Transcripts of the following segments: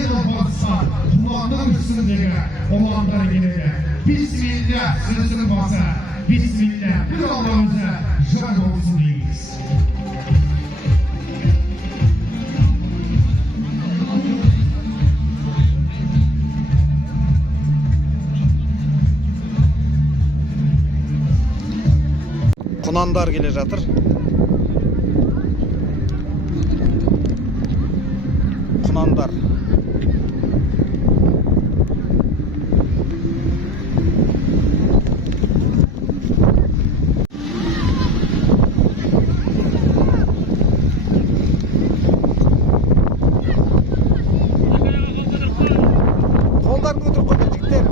en olmazsa kulağının üstündeki olanları geledi. Bismillah sözünü basa, Bismillah bir Allah'ımıza can olsun deyiz. Kunandar gele жатыр. Kunandar. Kolдар көтөрүп койду жигиттер.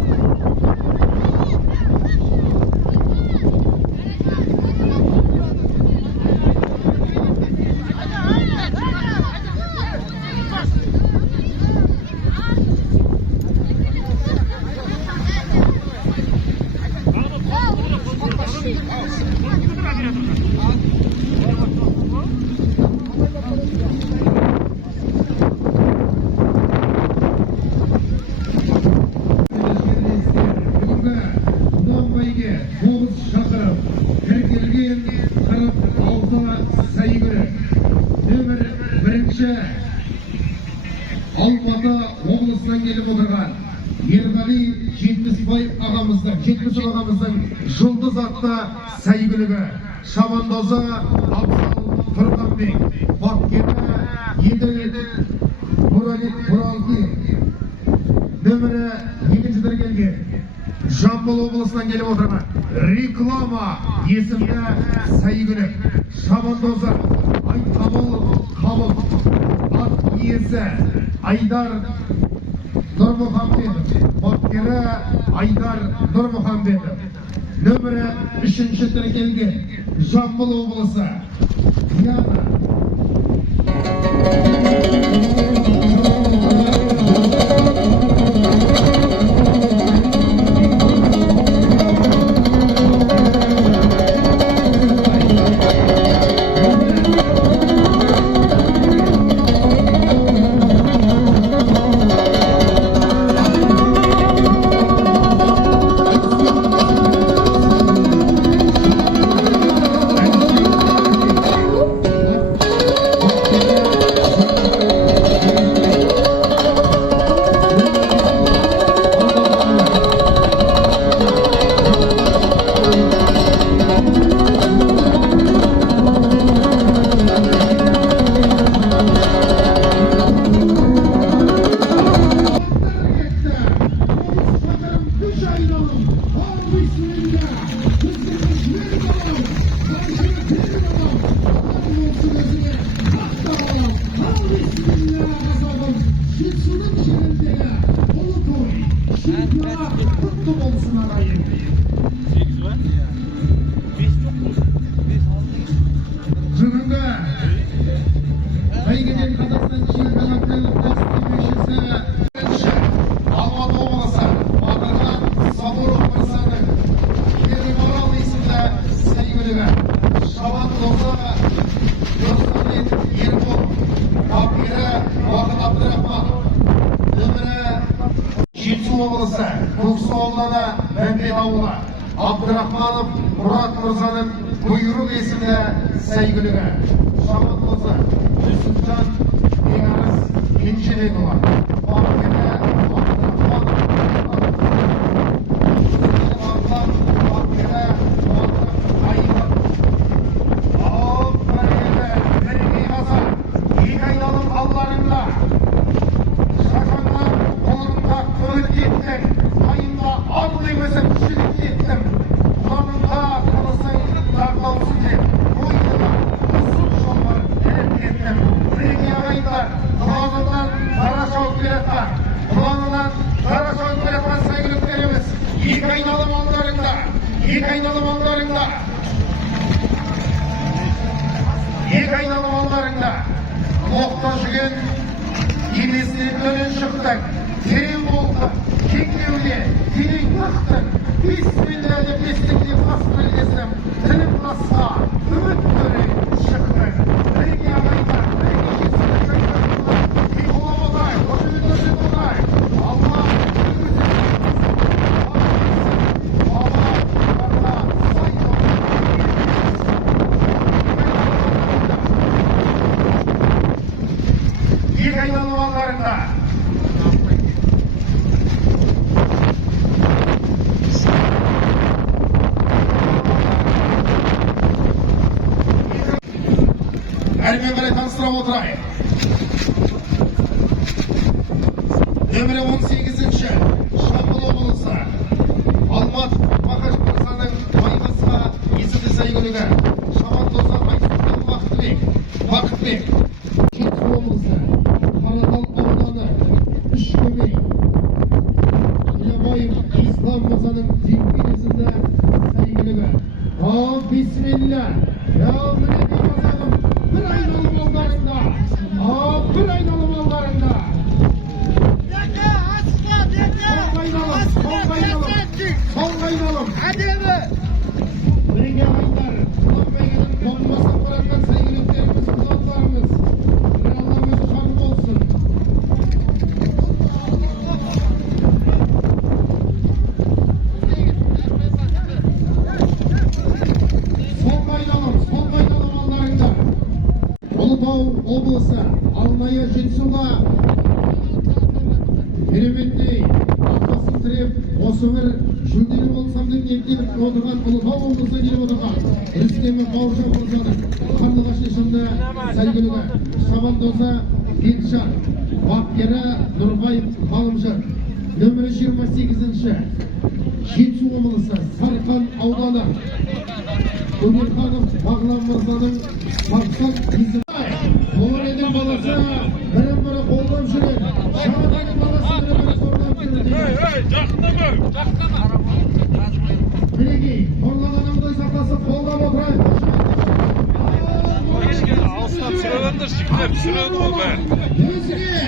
Алматы облысынан келіп отырған Ерғали Жетпісбай ағамыздың жұлдыз атты сәйгүлігі шабандозы Абзал Тұрғанбек бапкері Еділ Буралки нөмірі 2-ші келген Жамбыл облысынан келіп отырған реклама есімді сәйгүлік шабандозы Айтқабыл Қабыл ат иесі Айдар Нұрмұхамбетов бапкері Айдар Нұрмұхамбетов нөмірі 3-ші тіркелген Жамбыл облысы Яна Abdurrahmanov Murat Mırza'nın buyruğu isimli sәйгүлігі шабандозы Yusufcan Egaris Kençebekova bapkeri екі айналым алдарыңда Оқта жүрген елесінен шықтың, терең болдың, кеңдеуде, терең тақтың, бисмилля деп естіңде қасқыр елесім, тілім тасқа, үміт көре шықтың. Бірге ағайдар, бірге жетсін, сұрап отырайық. Нөмірі 18-ші Жамбыл облысы Алмат Мақаш Мырзаның байғасқа есімді сәйгүлігі Шабандозы Айсұлтан Бақытбек. Жетісу облысы Қаратал ауданы Үшкөмей Ілебаев Ислам Мырзаның Теңгер есімді сәйгүлігі. Бисмилля. Я мінеке қазағым, бір айналым алдарында. Bir ayналым алдарында. Son ayналым. Әдемі. Бірге ағайындар, Құлақ бәйгенің болмасын баратқан сәйгүліктеріміз құлақтарымыз. Bir Аллах өзі қабыл болсын. Son ayналым алдарында. Ұлытау облысы Алмайы Жетісуға кереметтей атбасын тіреп, осы бір жүлделі болсам деп ниеттеніп отырған Ұлытау облысы келіп отырған Рүстемов Бауыржан Мырзаның қарлығаш есімді сәйгүлігі Шабандозы Бекжан, бапкері Нұрбаев Ғалымжан. Нөмірі 28-ші Жетісу облысы Сарқан ауданы Көмерханов Бағлан Мырзаның мақсат есімі. Қолының баласы бірін-бірі қолдап жүреді. Шабандозының баласы бірін-бірі қолдап жүреді. Бірегей, қорлаған аңдай сақтасы қолдап отырайық. Өзіне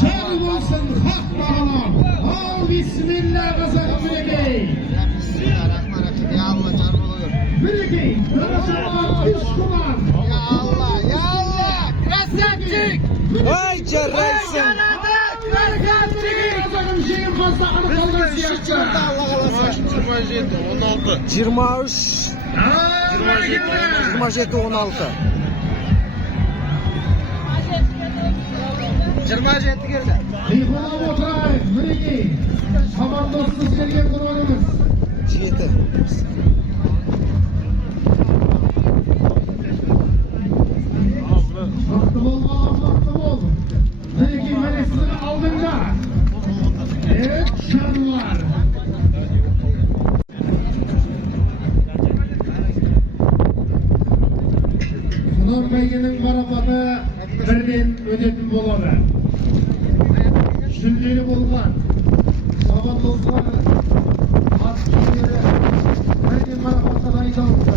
жар болсын хақ бағалам. Ал бисмилля қазағым бірегей. Бірегей, дұрышынан үш құлан. Ай, жарайсың. Қазағым жеңімпазда анықталған сияқты. 27 келді. Қиқылап отырайық, бірегей. Шабандозсыз келген құрбанымыз. 7. Мықты бол, балам, мықты бол. Бірегей мәресінің алдында. Жануар. Құнан бәйгенің марапаты бірден өтетін болады. Жүлделі болған Шабандоздар ат киелері бірден марапатқа дайындалыпты.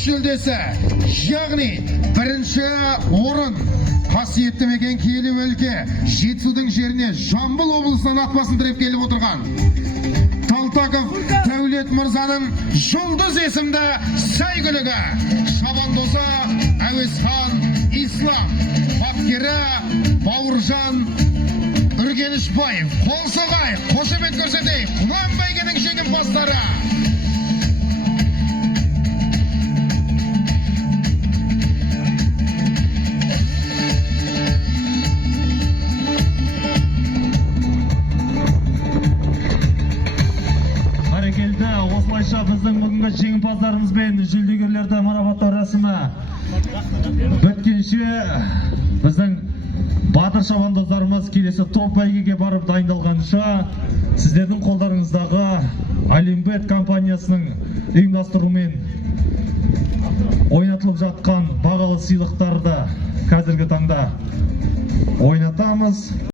жүлдесі, яғни бірінші орын қасиетті мекен киелі өлке Жетісудың жеріне Жамбыл облысынан ат басын тіреп келіп отырған Талтаков Дәулет Мырзаның Жұлдыз есімді сәйгүлігі. Шабандозы Әуесхан Ислам, бапкері Бауыржан Үргенішбаев. Қол соғайық, қошемет көрсетейік. Құлан бәйгенің жеңімпаздары. Бәрекелді, осылайша біздің бүгінгі жеңімпаздарымыз бен жүлдегерлерді марапаттау рәсімі біткенше біздің батыр шабандоздарымыз келесі топ бәйгеге барып дайындалғанша сіздердің қолдарыңыздағы Олимбет компаниясының ұйымдастыруымен ойнатылып жатқан бағалы сыйлықтарды қазіргі таңда ойнатамыз.